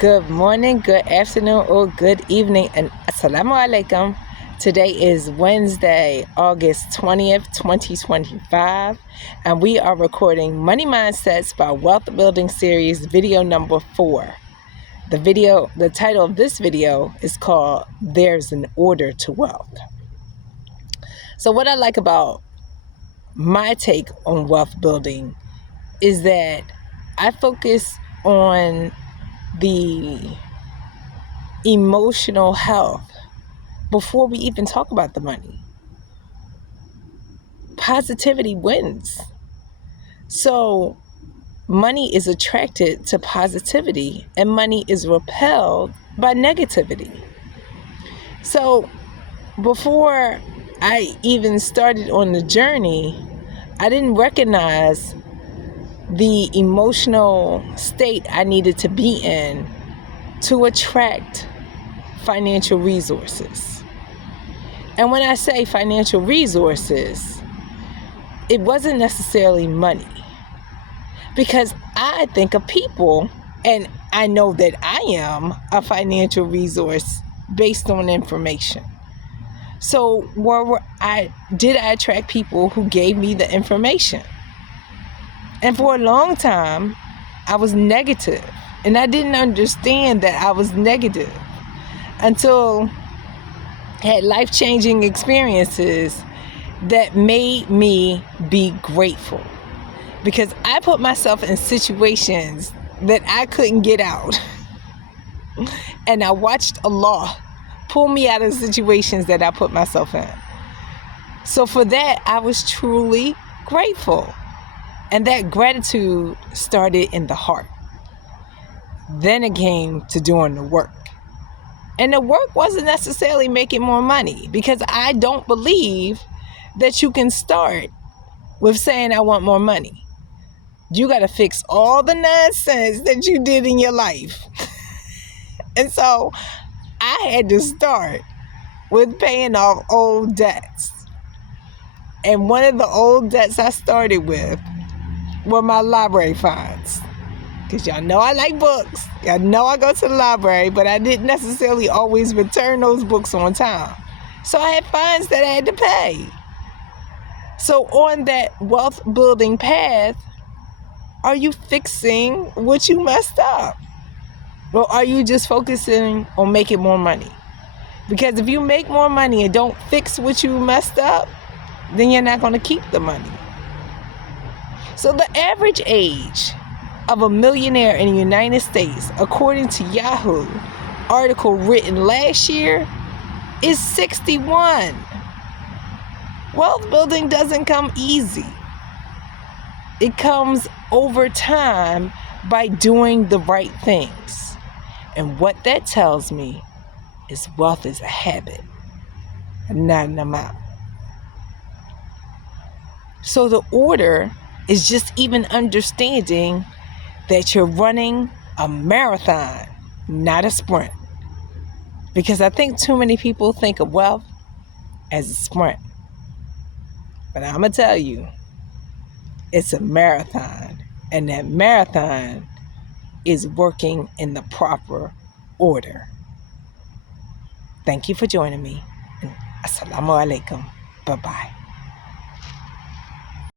Good morning, good afternoon, or good evening, and assalamu alaikum. Today is Wednesday, August 20th, 2025, and we are recording Money Mindsets by Wealth Building Series video number 4. The title of this video is called There's an Order to Wealth. So what I like about my take on wealth building is that I focus on the emotional health before we even talk about the money. Positivity wins. So money is attracted to positivity and money is repelled by negativity. So before I even started on the journey, I didn't recognize the emotional state I needed to be in to attract financial resources. And when I say financial resources, it wasn't necessarily money, because I think of people, and I know that I am a financial resource based on information. So I attract people who gave me the information? And for a long time, I was negative, and I didn't understand that I was negative until I had life-changing experiences that made me be grateful, because I put myself in situations that I couldn't get out. And I watched Allah pull me out of situations that I put myself in. So for that, I was truly grateful. And that gratitude started in the heart. Then it came to doing the work. And the work wasn't necessarily making more money, because I don't believe that you can start with saying, I want more money. You got to fix all the nonsense that you did in your life. And so I had to start with paying off old debts. And one of the old debts I started with were my library funds. Because y'all know I like books. Y'all know I go to the library, but I didn't necessarily always return those books on time. So I had fines that I had to pay. So on that wealth building path, are you fixing what you messed up? Or are you just focusing on making more money? Because if you make more money and don't fix what you messed up, then you're not going to keep the money. So the average age of a millionaire in the United States, according to Yahoo article written last year, is 61. Wealth building doesn't come easy. It comes over time by doing the right things. And what that tells me is wealth is a habit, not an amount. So the order is just even understanding that you're running a marathon, not a sprint. Because I think too many people think of wealth as a sprint. But I'm going to tell you, it's a marathon. And that marathon is working in the proper order. Thank you for joining me. And assalamu alaikum. Bye-bye.